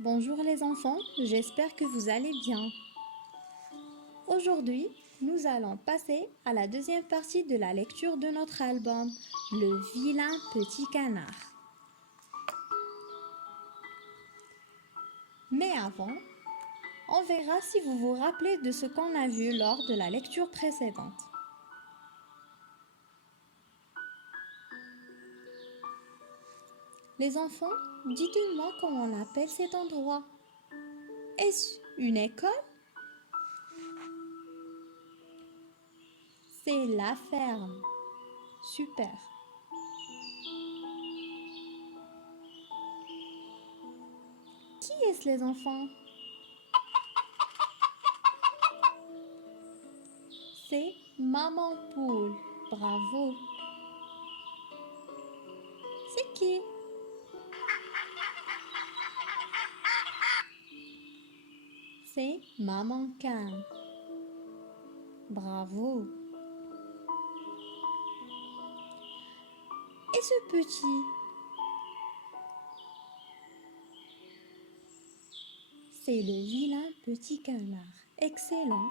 Bonjour les enfants, j'espère que vous allez bien. Aujourd'hui, nous allons passer à la deuxième partie de la lecture de notre album, Le vilain petit canard. Mais avant, on verra si vous vous rappelez de ce qu'on a vu lors de la lecture précédente. Les enfants, dites-moi comment on appelle cet endroit. Est-ce une école? C'est la ferme. Super. Qui est-ce les enfants? C'est Maman Poule. Bravo. C'est qui? C'est Maman Canne. Bravo. Et ce petit? C'est le vilain petit canard. Excellent.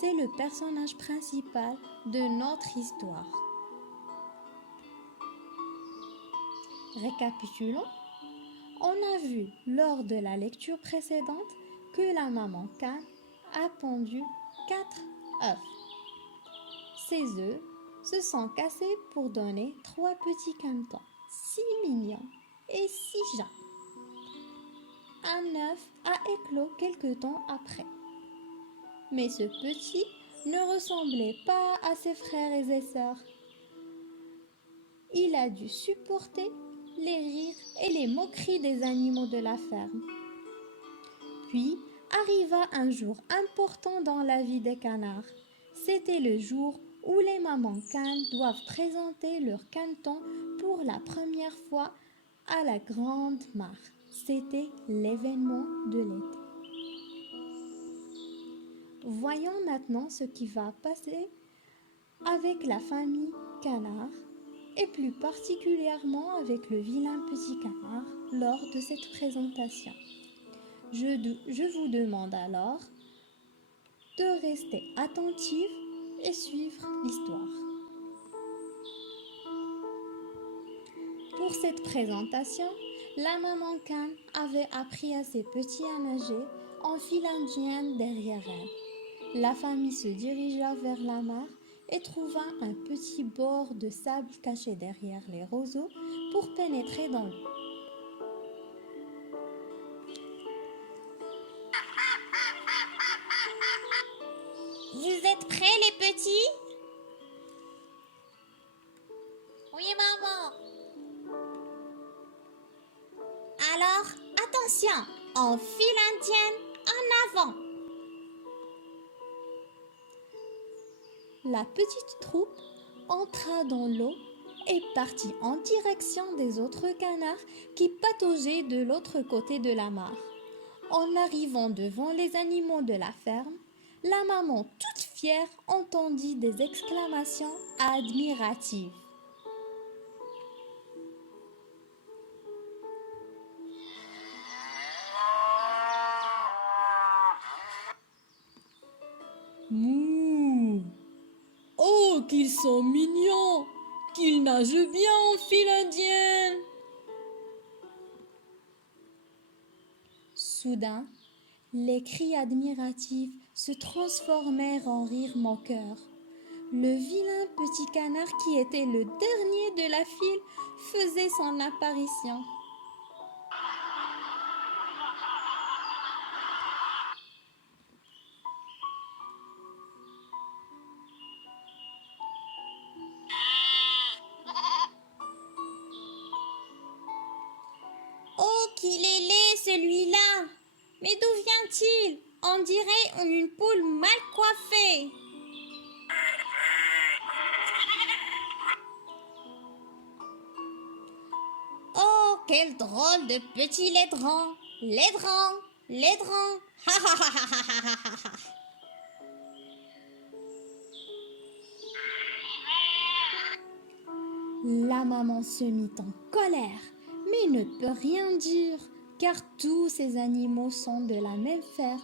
C'est le personnage principal de notre histoire. Récapitulons. On a vu lors de la lecture précédente que la maman canne a pondu 4 œufs. Ces œufs se sont cassés pour donner 3 petits canetons, si mignons et si jeunes. Un œuf a éclos quelque temps après. Mais ce petit ne ressemblait pas à ses frères et ses sœurs. Il a dû supporter les rires et les moqueries des animaux de la ferme. Puis arriva un jour important dans la vie des canards. C'était le jour où les mamans cannes doivent présenter leur caneton pour la première fois à la grande mare. C'était l'événement de l'été. Voyons maintenant ce qui va passer avec la famille canard et plus particulièrement avec le vilain petit canard lors de cette présentation. Je vous demande alors de rester attentifs et suivre l'histoire. Pour cette présentation, la maman canne avait appris à ses petits à nager en file indienne derrière elle. La famille se dirigea vers la mare et trouva un petit bord de sable caché derrière les roseaux pour pénétrer dans l'eau. Vous êtes prêts les petits? Oui maman. Alors, attention, en file indienne, en avant. La petite troupe entra dans l'eau et partit en direction des autres canards qui pataugeaient de l'autre côté de la mare. En arrivant devant les animaux de la ferme, la maman toute fière entendit des exclamations admiratives. Mouh! Oh, qu'ils sont mignons! Qu'ils nagent bien en file indienne! Soudain, les cris admiratifs se transformèrent en rires moqueurs. Le vilain petit canard qui était le dernier de la file faisait son apparition. Oh, qu'il est laid celui-là. Mais d'où vient-il? On dirait une poule mal coiffée. Oh, quel drôle de petit laidrant. Laidrant, laidrant. Ha ha ha ha ha ha ha ha. La maman se mit en colère, mais ne peut rien dire. car tous ces animaux sont de la même ferme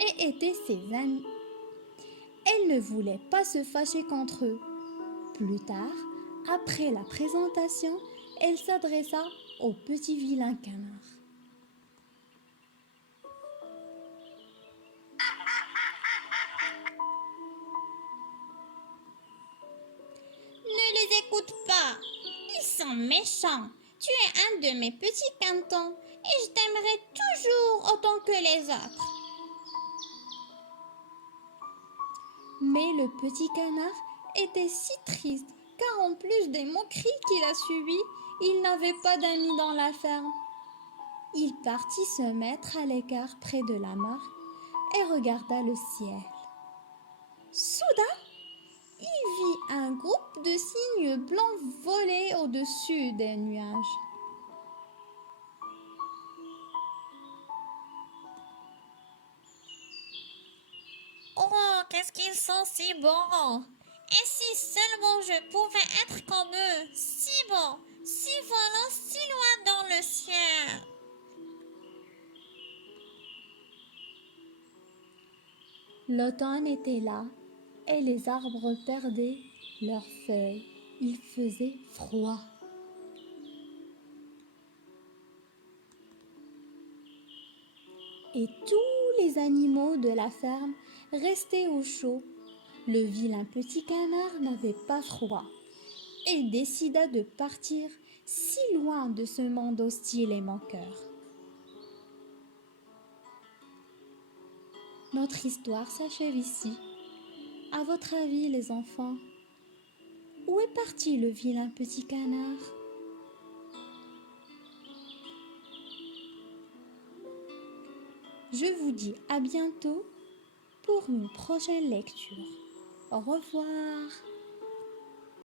et étaient ses amis. Elle ne voulait pas se fâcher contre eux. Plus tard, après la présentation, elle s'adressa au petit vilain canard. Ne les écoute pas. Ils sont méchants. Tu es un de mes petits cantons et je t'aimerai toujours autant que les autres. Mais le petit canard était si triste car en plus des moqueries qu'il a subies, il n'avait pas d'amis dans la ferme. Il partit se mettre à l'écart près de la mare et regarda le ciel. Soudain, il vit un groupe de cygnes blancs voler au-dessus des nuages. Oh, qu'est-ce qu'ils sont si bons! Et si seulement je pouvais être comme eux, si bons, si volants si loin dans le ciel! L'automne était là et les arbres perdaient leurs feuilles. Il faisait froid. Et tous les animaux de la ferme restaient au chaud. Le vilain petit canard n'avait pas froid et décida de partir si loin de ce monde hostile et moqueur. Notre histoire s'achève ici. À votre avis, les enfants, où est parti le vilain petit canard ? Je vous dis à bientôt pour une prochaine lecture. Au revoir.